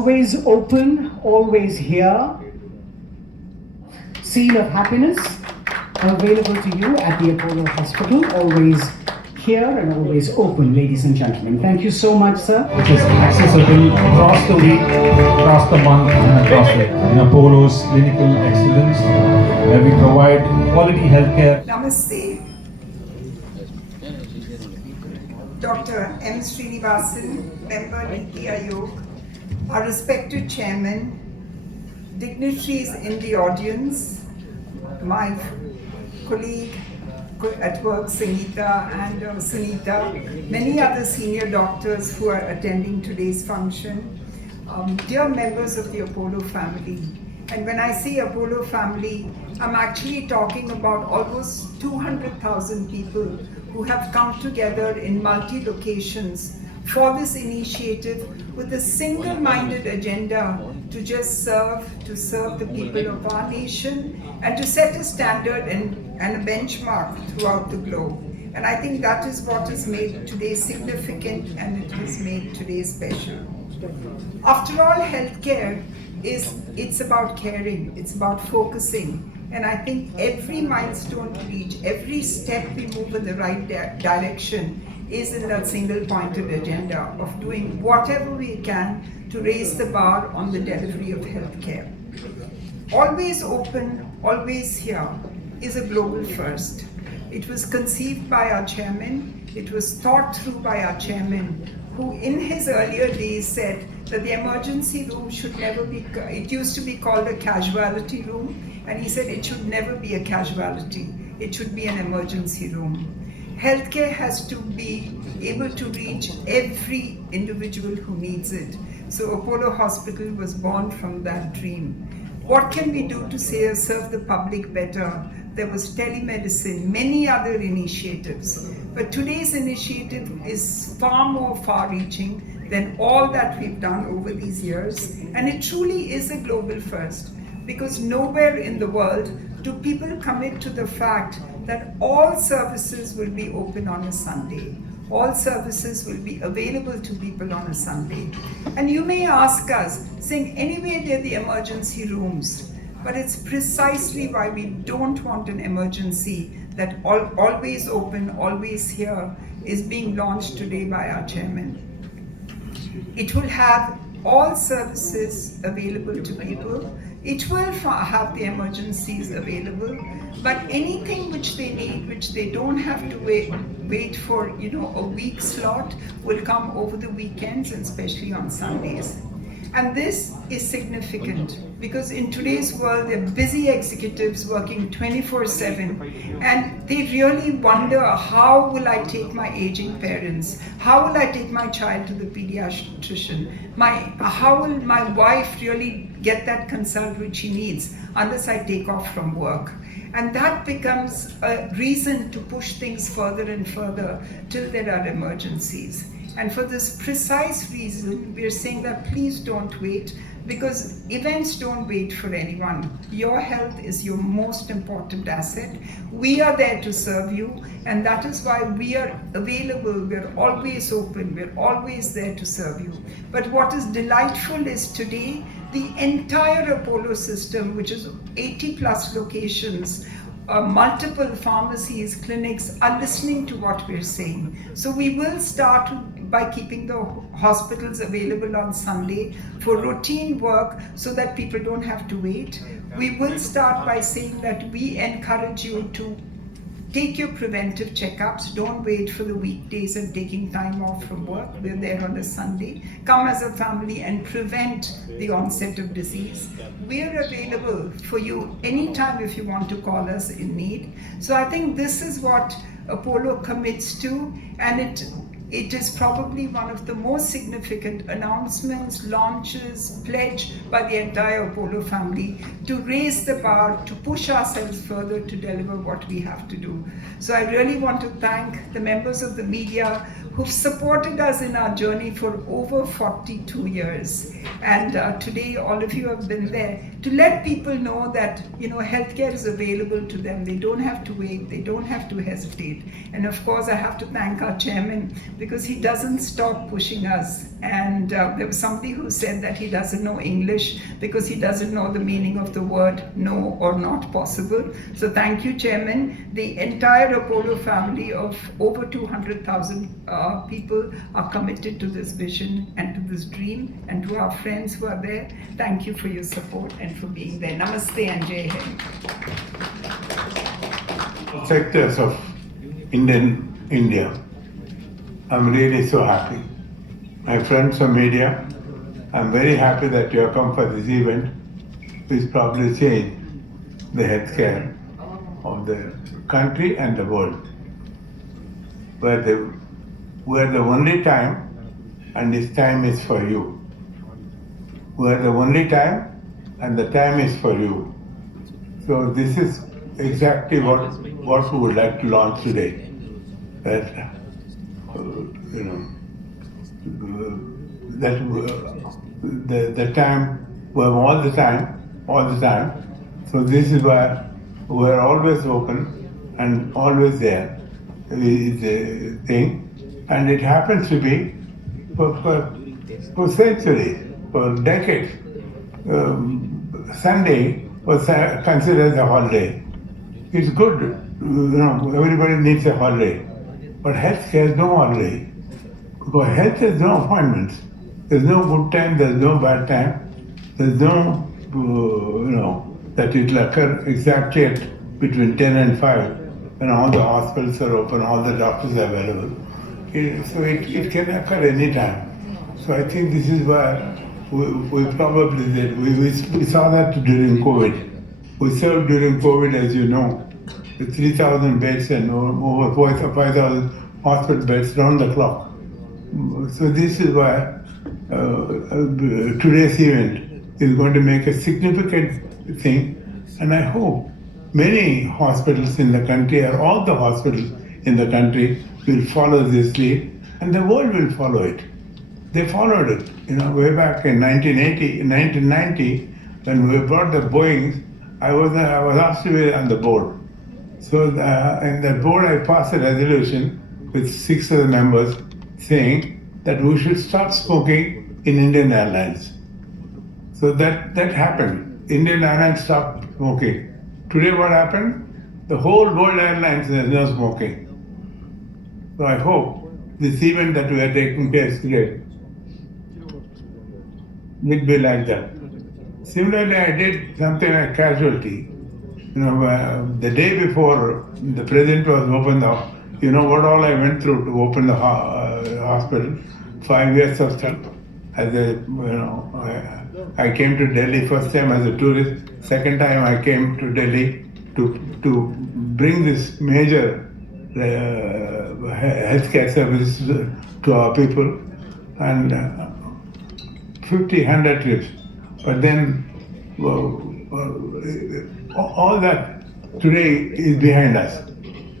always open, always here. Seal of happiness available to you at the Apollo Hospital, always here and always open, ladies and gentlemen. Thank you so much, sir. Which is accessible across the week, across the month, and across the in Apollo's clinical excellence, where we provide quality healthcare. Namaste. Dr. M. Srinivasan, member Niti Aayog, our respected chairman, dignitaries in the audience, my colleague at work, Sangeeta and Sunita, many other senior doctors who are attending today's function, dear members of the Apollo family. And when I say Apollo family, I'm actually talking about almost 200,000 people who have come together in multi-locations for this initiative with a single-minded agenda to just serve the people of our nation and to set a standard and a benchmark throughout the globe. And I think that is what has made today significant and it has made today special. After all, healthcare it's about caring, it's about focusing. And I think every milestone we reach, every step we move in the right direction is in that single-pointed agenda of doing whatever we can to raise the bar on the delivery of healthcare. Always open, always here is a global first. It was conceived by our chairman, it was thought through by our chairman, who in his earlier days said that the emergency room should never be, it used to be called a casualty room, and he said it should never be a casualty, it should be an emergency room. Healthcare has to be able to reach every individual who needs it. So Apollo Hospital was born from that dream. What can we do to serve the public better? There was telemedicine, many other initiatives. But today's initiative is far more far-reaching than all that we've done over these years. And it truly is a global first, because nowhere in the world do people commit to the fact that all services will be open on a Sunday. All services will be available to people on a Sunday. And you may ask us, saying, anyway, they're the emergency rooms. But it's precisely why we don't want an emergency that always open, always here is being launched today by our chairman. It will have all services available to people. It will have the emergencies available, but anything which they need, which they don't have to wait for, a week slot, will come over the weekends and especially on Sundays. And this is significant because in today's world, there are busy executives working 24/7, and they really wonder, how will I take my aging parents? How will I take my child to the pediatrician? How will my wife really get that consult which she needs unless I take off from work? And that becomes a reason to push things further and further till there are emergencies. And for this precise reason, we're saying that please don't wait, because events don't wait for anyone. Your health is your most important asset. We are there to serve you, and that is why we are available. We're always open. We're always there to serve you. But what is delightful is today, the entire Apollo system, which is 80 plus locations, multiple pharmacies, clinics are listening to what we're saying. So we will start by keeping the hospitals available on Sunday for routine work so that people don't have to wait. We will start by saying that we encourage you to take your preventive checkups. Don't wait for the weekdays and taking time off from work. We're there on a Sunday. Come as a family and prevent the onset of disease. We're available for you anytime if you want to call us in need. So I think this is what Apollo commits to, and it is probably one of the most significant announcements, launches, pledge by the entire Apollo family to raise the bar, to push ourselves further to deliver what we have to do. So I really want to thank the members of the media who've supported us in our journey for over 42 years. And today, all of you have been there to let people know that, healthcare is available to them. They don't have to wait. They don't have to hesitate. And of course, I have to thank our chairman because he doesn't stop pushing us. And there was somebody who said that he doesn't know English because he doesn't know the meaning of the word no or not possible. So thank you, Chairman. The entire Apollo family of over 200,000 people are committed to this vision and to this dream. And to our friends who are there, thank you for your support and for being there. Namaste and Jai Hind. Sectors of India. I'm really so happy. My friends from media, I'm very happy that you have come for this event, which probably change the healthcare of the country and the world. We're the only time, and this time is for you. We're the only time, and the time is for you. So this is exactly what we would like to launch today. That the time, we have all the time. So this is why we're always open and always there is the thing. And it happens to be for centuries, for decades. Sunday was considered a holiday. It's good, everybody needs a holiday. But healthcare has no holiday. Because health has no appointments. There's no good time, there's no bad time. There's no, that it will occur exactly at between 10 and 5 when all the hospitals are open, all the doctors are available. So it can occur anytime. So I think this is why we probably did. We saw that during COVID. We served during COVID, as you know, with 3,000 beds and over 5,000 hospital beds round the clock. So this is why today's event is going to make a significant thing, and I hope many hospitals in the country, or all the hospitals in the country, will follow this lead, and the world will follow it. They followed it, way back in 1990, when we brought the Boeings. I was asked to be on the board. So in that board, I passed a resolution with 6 other members saying that we should stop smoking in Indian Airlines. So that happened. Indian Airlines stopped smoking. Today what happened? The whole world airlines has no smoking. So I hope this event that we are taking place today will be like that. Similarly, I did something like casualty. The day before the president was opened up, what all I went through to open the hospital. 5 years of stuff. I came to Delhi first time as a tourist. Second time I came to Delhi to bring this major healthcare service to our people, and 100 trips. But then all that today is behind us.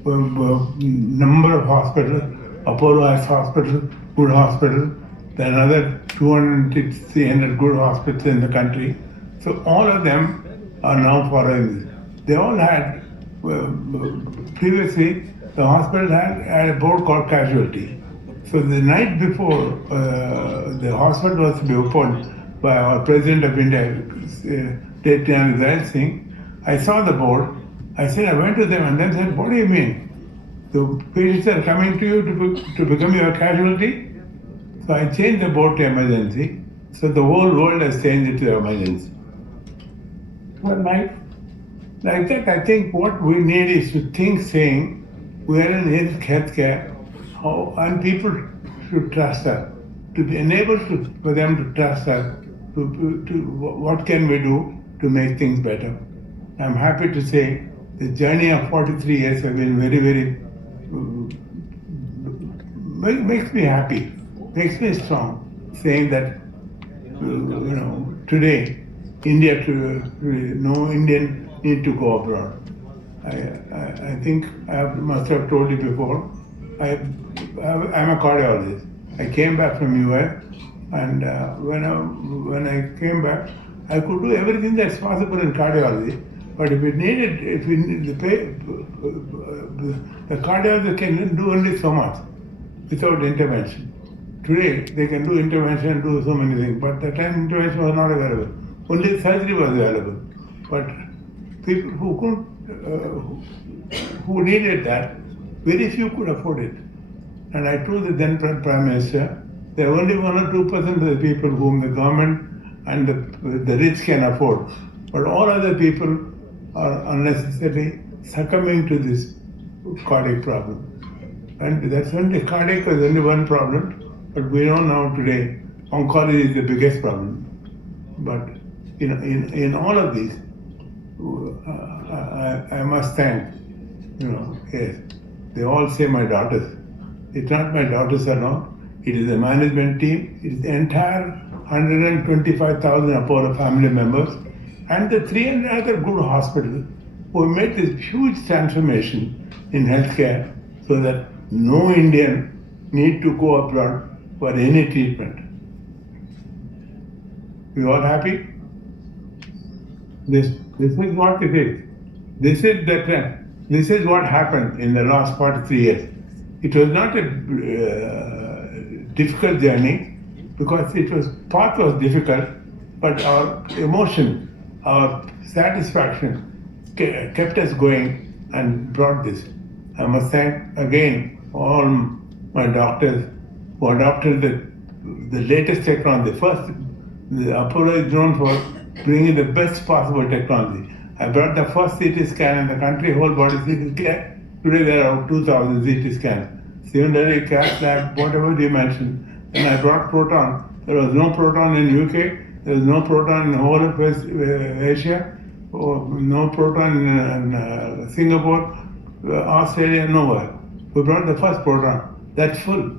Number of hospitals, Apollo has hospital, good hospital, then another 200 to 300 good hospitals in the country. So all of them are now following this. They all had, previously, the hospital had a board called casualty. So the night before the hospital was to be opened by our President of India, State Singh, I saw the board. I went to them and then said, what do you mean? The patients are coming to you to become your casualty? So I changed the board to emergency. So the whole world has changed it to emergency. Well, like that, I think what we need is to think saying, we are in healthcare, and people should trust us. To be enabled for them to trust us, what can we do to make things better? I'm happy to say the journey of 43 years have been very, very, makes me happy, makes me strong, saying that, today, no Indian need to go abroad. I think I must have told you before, I'm a cardiologist. I came back from US, and when I came back, I could do everything that's possible in cardiology. But if we need the cardiologist can do only so much without intervention. Today, they can do intervention and do so many things, but that time intervention was not available. Only surgery was available. But people who couldn't, who needed that, very few could afford it. And I told the then Prime Minister, there are only 1 or 2% of the people whom the government and the rich can afford. But all other people are unnecessarily succumbing to this cardiac problem. And that's only cardiac is only one problem, but we know now today oncology is the biggest problem. But in all of these, I must thank, yes, they all say my daughters. It's not my daughters alone. It is the management team. It is the entire 125,000 Apollo family members and the 300 other good hospitals who made this huge transformation in healthcare so that no Indian need to go abroad for any treatment. You all happy? This is what it is. This is the trend. This is what happened in the last 43 years. It was not a difficult journey because path was difficult, but our emotion, our satisfaction kept us going and brought this. I must thank again all my doctors who adopted the latest technology. First, the Apollo is known for bringing the best possible technology. I brought the first CT scan in the country, whole body CT scan. Today there are 2,000 CT scans. Similarly, cath lab, whatever you mentioned. And I brought proton. There was no proton in UK. There was no proton in the whole of West Asia. No proton in Singapore, Australia, nowhere. We brought the first proton. That's full.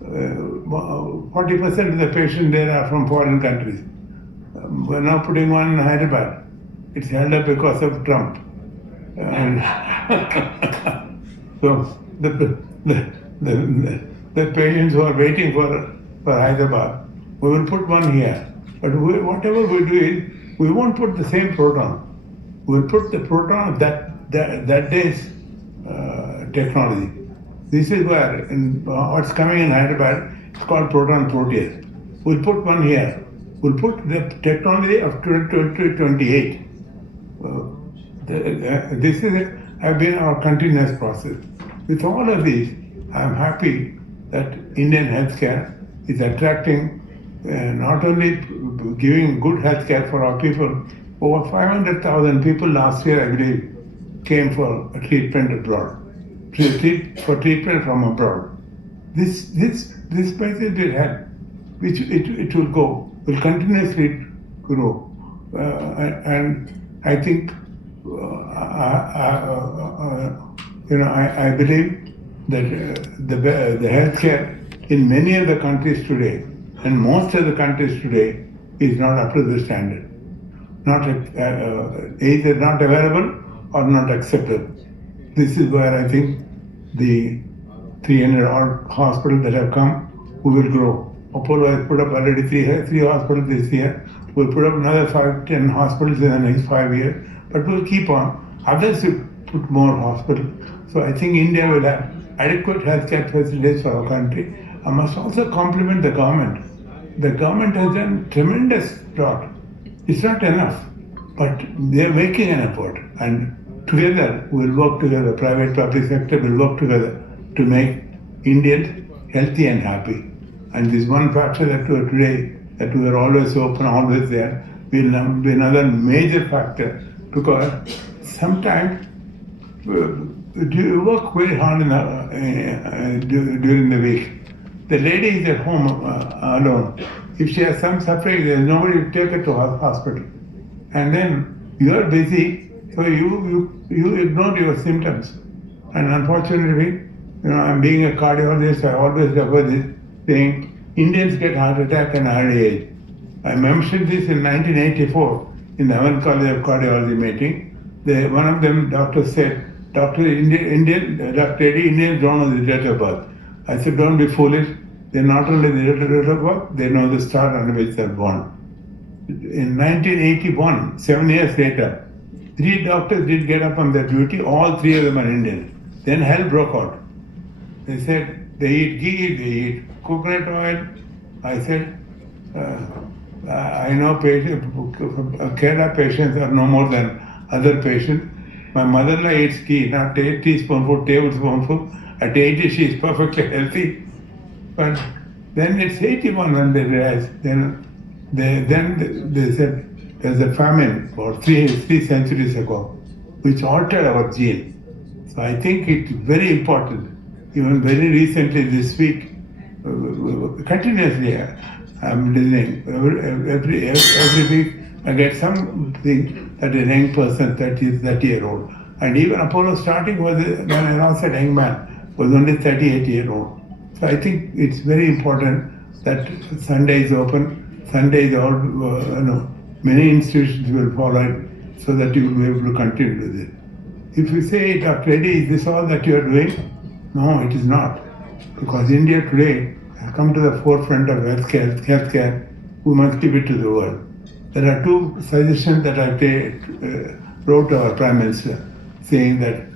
40% of the patients there are from foreign countries. We're now putting one in Hyderabad. It's held up because of Trump. And so the patients who are waiting for Hyderabad, we will put one here. But whatever we do is, we won't put the same proton. We'll put the proton of that day's technology. This is where, what's coming in Hyderabad, it's called proton protease. We'll put one here. We'll put the technology of 2028. This has been our continuous process. With all of these, I'm happy that Indian healthcare is attracting, not only giving good healthcare for our people. Over 500,000 people last year, I believe, came for a treatment abroad, for treatment from abroad. This message will help, which it will go, will continuously grow, and I think I believe that the healthcare in many of the countries today, and most of the countries today, is not up to the standard. Not either not available or not acceptable. This is where I think the 300 odd hospitals that have come, we will grow. Apollo has put up already three hospitals this year. We'll put up another 5-10 hospitals in the next 5 years. But we'll keep on. Others will put more hospitals. So I think India will have adequate healthcare facilities for our country. I must also compliment the government. The government has done tremendous lot. It's not enough, but they are making an effort. And together, we'll work together. Private, public sector will work together to make Indians healthy and happy. And this one factor that we are always open, always there, will be another major factor, because sometimes you work very hard during the week. The lady is at home alone. If she has some suffering, there is nobody to take her to hospital. And then you are busy, so you ignore your symptoms. And unfortunately, I'm being a cardiologist, I always refer this, saying Indians get heart attack at an early age. I mentioned this in 1984 in the American College of Cardiology meeting. One of them doctor said, Indians don't know the date of birth. I said, don't be foolish. They not only the work, they know the star under which they're born. In 1981, 7 years later, 3 doctors did get up on their duty. All 3 of them are Indian. Then hell broke out. They said they eat ghee, they eat coconut oil. I said, I know Kerala patients are no more than other patients. My mother-in-law eats ghee, not a teaspoonful, tablespoonful. At 80, she is perfectly healthy. But then it's 81 when they realized. Then they said there's a famine about three centuries ago, which altered our gene. So I think it's very important. Even very recently this week, continuously I'm listening. Every week I get something that a young person, 30-year-old. And even Apollo starting was when I was a young man, was only 38-year-old. So I think it's very important that Sunday is open. Sunday is all, many institutions will follow it so that you will be able to continue with it. If you say, Dr. Reddy, is this all that you are doing? No, it is not. Because India today has come to the forefront of healthcare. We must give it to the world. There are 2 suggestions that I wrote to our Prime Minister, saying that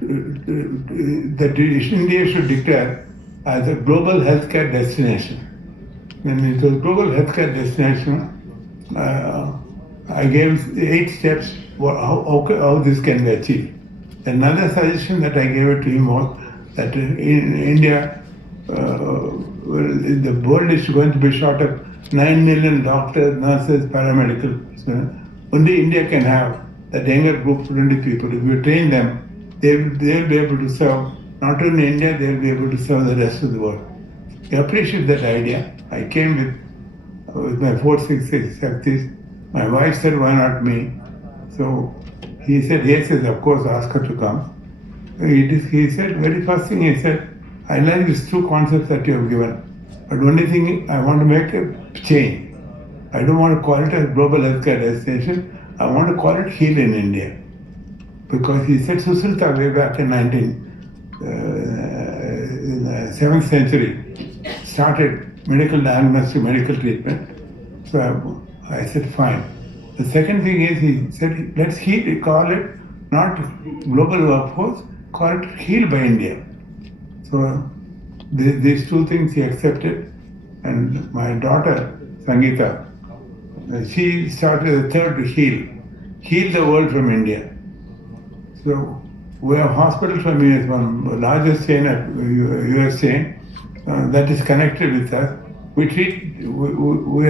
that India should declare as a global healthcare destination. When it was global healthcare destination, I gave 8 steps how this can be achieved. Another suggestion that I gave it to him was that in India, the world is going to be short of 9 million doctors, nurses, paramedical. Only India can have that younger group, 20 people. If you train them, they'll be able to serve not only India, they'll be able to serve the rest of the world. I appreciate that idea. I came with my 466 My wife said, why not me? So he said, yes, of course, ask her to come. He said, very first thing he said, I like these 2 concepts that you have given. But only thing, I want to make a change. I don't want to call it a global healthcare destination. I want to call it Heal in India. Because he said Susilta way back in the 7th century started medical diagnosis, medical treatment. So I said, fine. The second thing is, he said, let's call it not global workforce, call it Heal by India. So these 2 things he accepted. And my daughter, Sangeeta, she started the third to heal the world from India. So we have hospitals from US, one largest chain, US chain, that is connected with us. We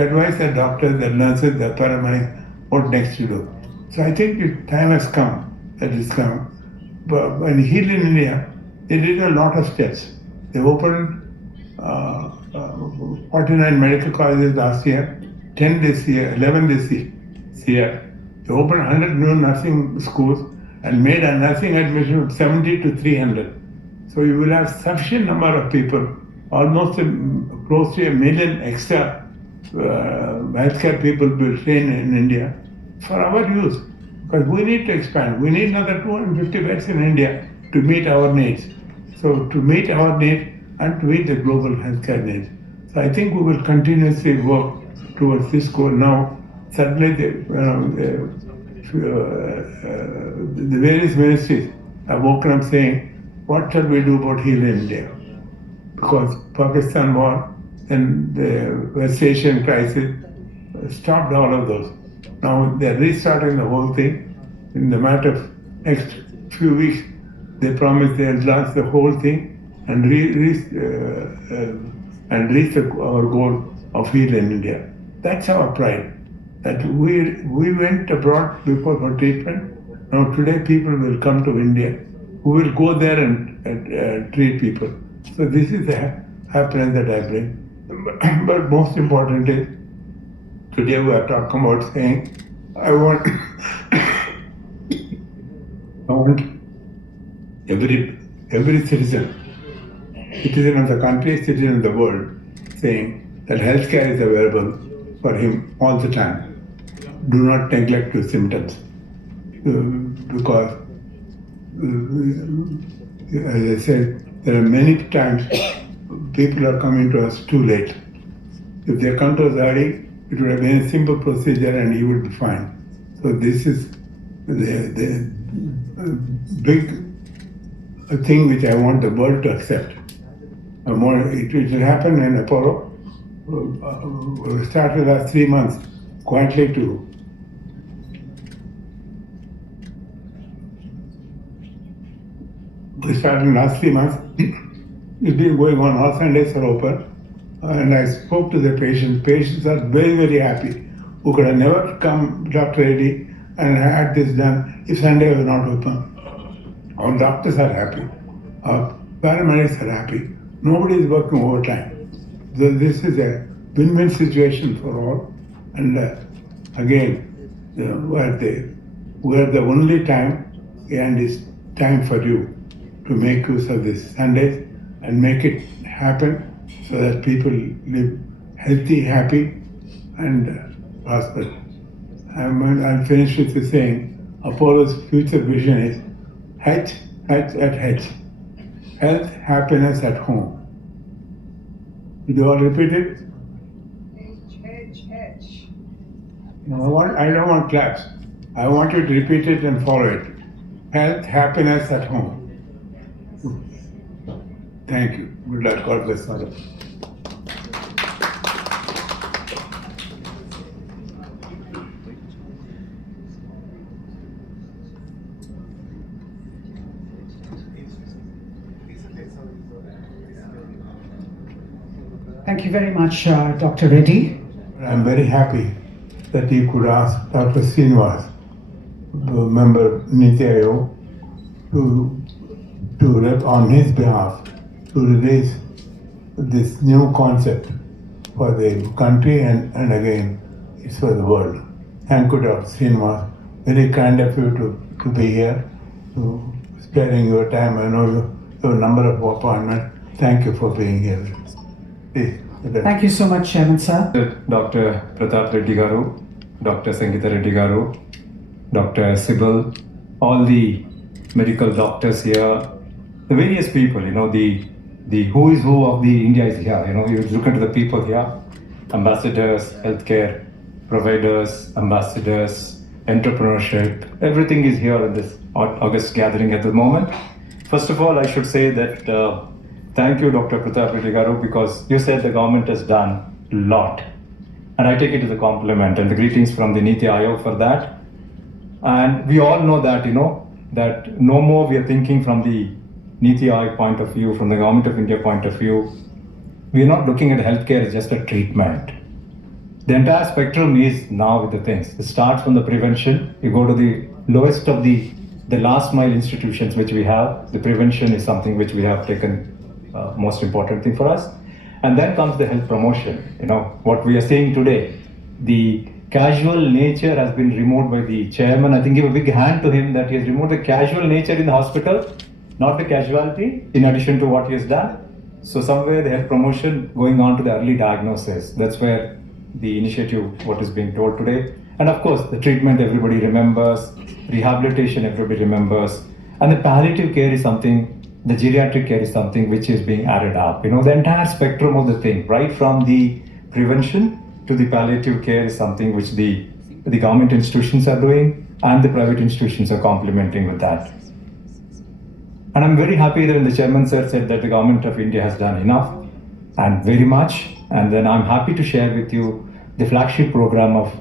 advise the doctors, the nurses, the paramedics, what next to do. So I think the time has come, that is come. But when Heal in India, they did a lot of steps. They opened 49 medical colleges last year, 10 this year, 11 this year. They opened 100 new nursing schools and made a nursing admission of 70 to 300. So you will have sufficient number of people, almost close to 1 million extra healthcare people will train in India for our use. Because we need to expand. We need another 250 beds in India to meet our needs. So to meet our needs and to meet the global healthcare needs. So I think we will continuously work towards this goal. Now, certainly the various ministries have woken up saying, what shall we do about Heal in India? Because Pakistan war and the West Asian crisis stopped all of those. Now they're restarting the whole thing. In the matter of next few weeks, they promise they'll launch the whole thing and reach our goal of Heal in India. That's our pride. That we went abroad before for treatment. Now today people will come to India who will go there and treat people. So this is the happiness that I bring. But most importantly, today we are talking about saying, I want every citizen of the country, citizen of the world, saying that healthcare is available for him all the time. Do not neglect your symptoms, because, as I said, There are many times people are coming to us too late. If they come to us early, it would have been a simple procedure and he would be fine. So this is the big thing which I want the world to accept. It will happen in Apollo. We started last 3 months quietly to we started last 3 months. It's been going on. All Sundays are open. And I spoke to the patients. Patients are very, very happy. Who could have never come, Dr. Reddy, and had this done if Sunday was not open. Our doctors are happy. Our paramedics are happy. Nobody is working overtime. So this is a win-win situation for all. And again, we're the only time, and it's time for you to make use of this Sundays and make it happen so that people live healthy, happy, and prosper. I'll finish with the saying, Apollo's future vision is health at health. Health, happiness at home. Did you all repeat it? H. No, I don't want claps. I want you to repeat it and follow it. Health, happiness at home. Thank you. Good luck. God bless you. Thank you very much, Dr. Reddy. I'm very happy that you could ask Dr. Srinivas, the member Niti Aayog, to rep on his behalf to release this new concept for the country and again it's for the world. Thank you, Dr. Srinivas. Very kind of you to be here, to sparing your time. I know you have a number of appointments. Thank you for being here. Please. Thank you so much, Chairman sir. Dr. Pratap Reddy Garu, Dr. Sangeeta Reddy Garu, Dr. Sibyl, all the medical doctors here, the various people, the who is who of the India is here. You look at the people here, ambassadors, healthcare providers, ambassadors, entrepreneurship, everything is here in this August gathering at the moment. First of all, I should say that thank you, Dr. Pratap Reddy Garu, because you said the government has done a lot. And I take it as a compliment and the greetings from the Niti Aayog for that. And we all know that, that no more we are thinking from the Niti Aayog point of view, from the Government of India point of view. We are not looking at healthcare as just a treatment. The entire spectrum is now with the things. It starts from the prevention. You go to the lowest of the last mile institutions which we have. The prevention is something which we have taken most important thing for us. And then comes the health promotion. What we are seeing today, the casual nature has been removed by the chairman. I think give a big hand to him that he has removed the casual nature in the hospital, not the casualty, in addition to what he has done. So somewhere the health promotion going on to the early diagnosis. That's where the initiative, what is being told today. And of course, the treatment everybody remembers, rehabilitation everybody remembers, and the palliative care is something, the geriatric care is something which is being added up. The entire spectrum of the thing, right from the prevention to the palliative care is something which the government institutions are doing and the private institutions are complementing with that. And I'm very happy that when the chairman sir said that the government of India has done enough and very much. And then I'm happy to share with you the flagship program of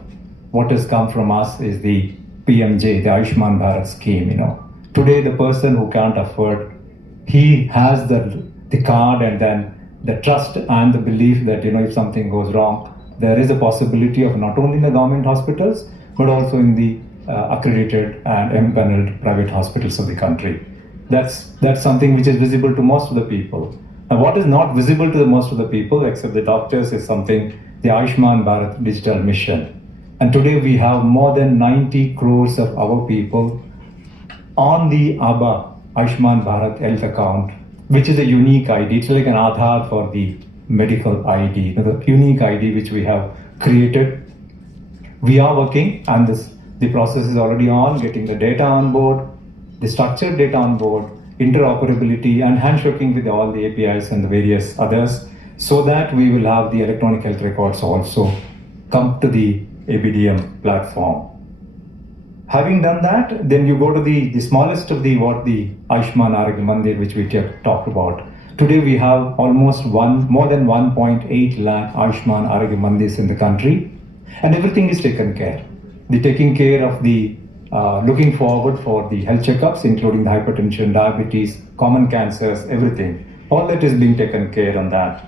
what has come from us is the PMJ, the Ayushman Bharat scheme. Today the person who can't afford, he has the card and then the trust and the belief that if something goes wrong, there is a possibility of not only in the government hospitals but also in the accredited and empaneled private hospitals of the country. That's something which is visible to most of the people. And what is not visible to the most of the people except the doctors is something, the Ayushman Bharat digital mission. And today we have more than 90 crores of our people on the ABBA, Ayushman Bharat health account, which is a unique ID. It's like an Aadhaar for the medical ID, the unique ID which we have created. We are working and the process is already on, getting the data on board, the structured data on board, interoperability and handshaking with all the APIs and the various others, so that we will have the electronic health records also come to the ABDM platform. Having done that, then you go to the smallest of the Ayushman Arogya Mandir, which we talked about. Today we have almost more than 1.8 lakh Ayushman Arogya Mandirs in the country, and everything is taken care. The taking care of the looking forward for the health checkups, including the hypertension, diabetes, common cancers, everything. All that is being taken care on that.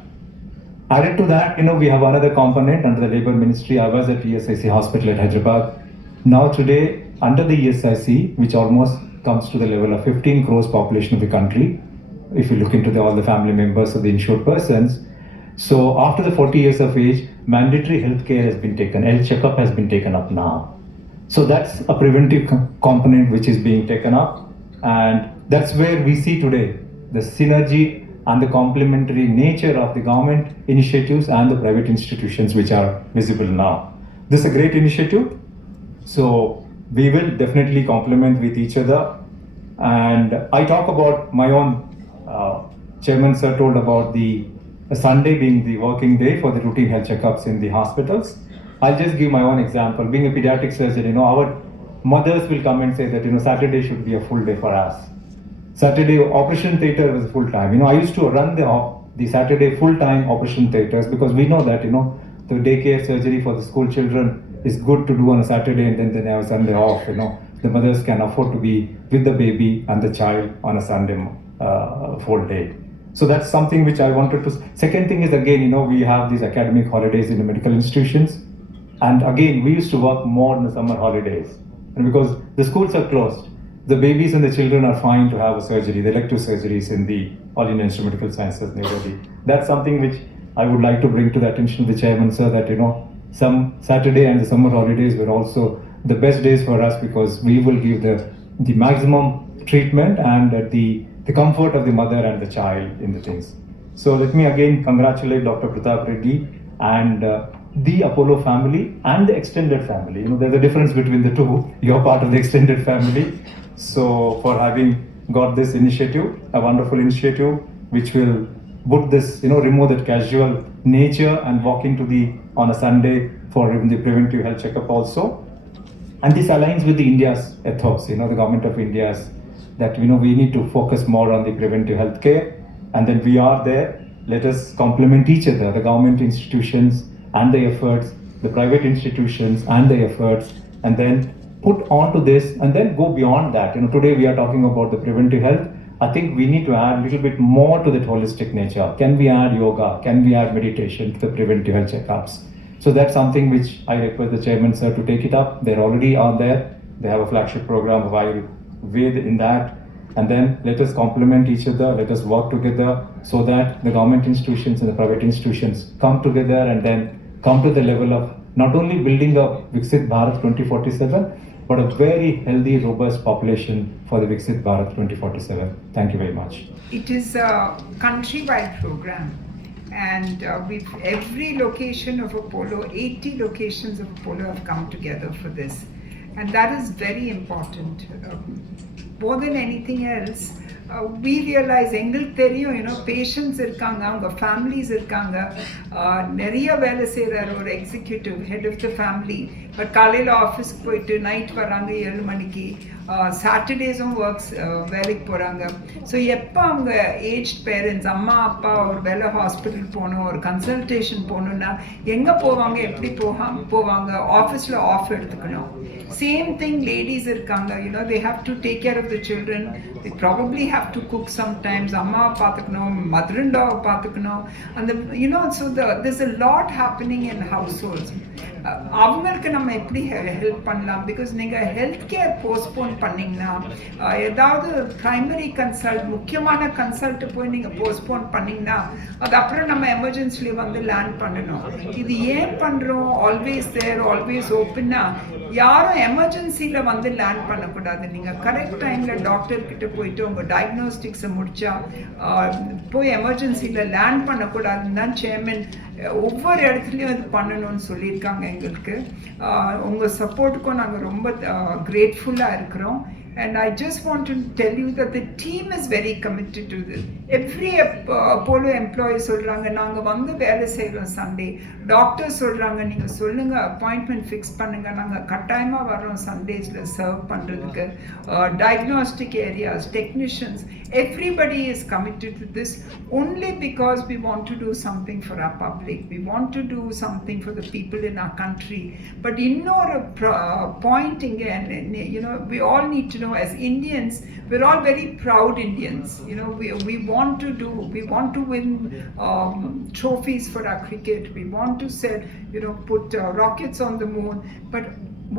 Added to that, we have another component under the Labour Ministry. I was at ESIC Hospital at Hyderabad. Now today, under the ESIC, which almost comes to the level of 15 crores population of the country, if you look into all the family members of the insured persons. So after the 40 years of age, mandatory healthcare has been taken, health checkup has been taken up now. So that's a preventive component which is being taken up, and that's where we see today the synergy and the complementary nature of the government initiatives and the private institutions which are visible now. This is a great initiative, so we will definitely complement with each other. And I talk about my own, Chairman Sir told about the Sunday being the working day for the routine health checkups in the hospitals. I'll just give my own example. Being a pediatric surgeon, our mothers will come and say that, Saturday should be a full day for us. Saturday operation theatre was full time. I used to run the Saturday full time operation theatres, because we know that, the daycare surgery for the school children is good to do on a Saturday, and then they have Sunday off. The mothers can afford to be with the baby and the child on a Sunday full day. So that's something which I wanted to. Second thing is, again, we have these academic holidays in the medical institutions. And again, we used to work more in the summer holidays. And because the schools are closed, the babies and the children are fine to have a surgery, the elective surgeries in the All Indian Institute of Medical Sciences, Nairobi. That's something which I would like to bring to the attention of the Chairman, Sir, that, some Saturday and the summer holidays were also the best days for us, because we will give the maximum treatment and the comfort of the mother and the child in the things. So let me again congratulate Dr. Pratap Reddy and the Apollo family and the extended family. There's a difference between the two. You're part of the extended family. So for having got this initiative, a wonderful initiative, which will put this, remove that casual nature and walking on a Sunday for even the preventive health checkup also. And this aligns with the India's ethos, the government of India's, that, we need to focus more on the preventive health care. And then we are there. Let us complement each other, the government institutions and the efforts, the private institutions and the efforts, and then put onto this and then go beyond that. Today we are talking about the preventive health. I think we need to add a little bit more to that holistic nature. Can we add yoga? Can we add meditation to the preventive health checkups? So that's something which I request the Chairman, Sir, to take it up. They're already on there. They have a flagship program of Ayurveda in that. And then let us complement each other, let us work together, so that the government institutions and the private institutions come together and then come to the level of not only building a Viksit Bharat 2047, but a very healthy, robust population for the Viksit Bharat 2047. Thank you very much. It is a countrywide program, and with every location of Apollo, 80 locations of Apollo have come together for this. And that is very important. More than anything else, we realize எங்களுக்கு தெரியும், patients இருக்காங்க, அவங்க families இருக்காங்க, நிறைய வேலை செய்கிறார் ஒரு executive head of the family. But காலையில் ஆஃபீஸ்க்கு போயிட்டு நைட் வராங்க 7 மணிக்கு, சாட்டர்டேஸும் வேலைக்கு போகிறாங்க. ஸோ எப்போ அவங்க ஏஜ்ட் பேரண்ட்ஸ், அம்மா அப்பா ஒரு வேலை ஹாஸ்பிட்டல் போகணும், ஒரு கன்சல்டேஷன் போகணுன்னா எங்கே போவாங்க, எப்படி போவாங்க? ஆஃபீஸில் ஆஃப் எடுத்துக்கணும். Same thing, ladies irukanga, they have to take care of the children. They probably have to cook sometimes. Amma paathukanum, mother-in-law paathukanum, and so there's a lot happening in households. அவங்களுக்கு நம்ம எப்படி help பண்ணலாம்? Because நீங்கள் health care postpone பண்ணிங்கன்னா, ஏதாவது primary consult, முக்கியமான consult போய் நீங்கள் போஸ்ட்போன் பண்ணிங்கன்னா, அது அப்புறம் நம்ம எமர்ஜென்சியில் லேண்ட் பண்ணணும். இது ஏன் பண்ணுறோம்? ஆல்வேஸ் தேர், ஆல்வேஸ் ஓப்பன்னா, யாரும் எமர்ஜென்சியில் லேண்ட் பண்ணக்கூடாது. நீங்கள் கரெக்ட் டைமில் டாக்டர்கிட்ட போயிட்டு உங்கள் டயக்னோஸ்டிக்ஸை முடித்தா போய் எமர்ஜென்சியில் லேண்ட் பண்ணக்கூடாதுன்னு தான் சேர்மன் ஒவ்வொரு இடத்துலையும் இது பண்ணணும்னு சொல்லியிருக்காங்க எங்களுக்கு. உங்கள் சப்போர்ட்டுக்கும் நாங்கள் ரொம்ப கிரேட்ஃபுல்லாக இருக்கிறோம். And I just want to tell you that the team is very committed to this. Every Apollo employee சொல்றாங்க நாங்க வந்து வேலை செய்றோம் சண்டே. டாக்டர் சொல்றாங்க நீங்க சொல்லுங்க அப்பாயின்மெண்ட் ஃபிக்ஸ் பண்ணுங்க நாங்க கட்டாயமா வரோம் சண்டேஸ்ல சர்வ் பண்றதுக்கு. Diagnostic areas, technicians, everybody is committed to this only because we want to do something for our public. We want to do something for the people in our country. But இன்னொரு point again, you know, we all need to know as Indians, we're all very proud Indians. You know, we want to win trophies for our cricket. We want to set, you know, put rockets on the moon. But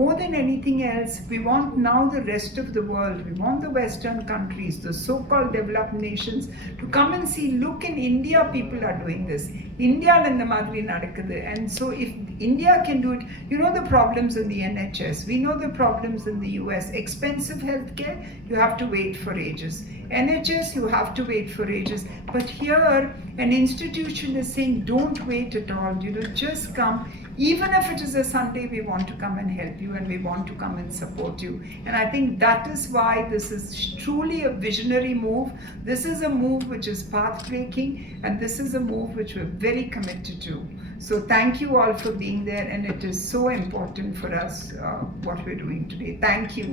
more than anything else, we want now the rest of the world, we want the Western countries, the so-called developed nations, to come and see, look, in India people are doing this. India இந்த மாதிரி நடக்குது. And so if India can do it, you know the problems in the NHS, we know the problems in the US, expensive healthcare, you have to wait for ages. NHS, you have to wait for ages. But here, an institution is saying, don't wait at all, you know, just come. Even if it is a Sunday, we want to come and help you and we want to come and support you. And I think that is why this is truly a visionary move. This is a move which is path-breaking, and this is a move which we're very committed to. So thank you all for being there, and it is so important for us what we're doing today. Thank you.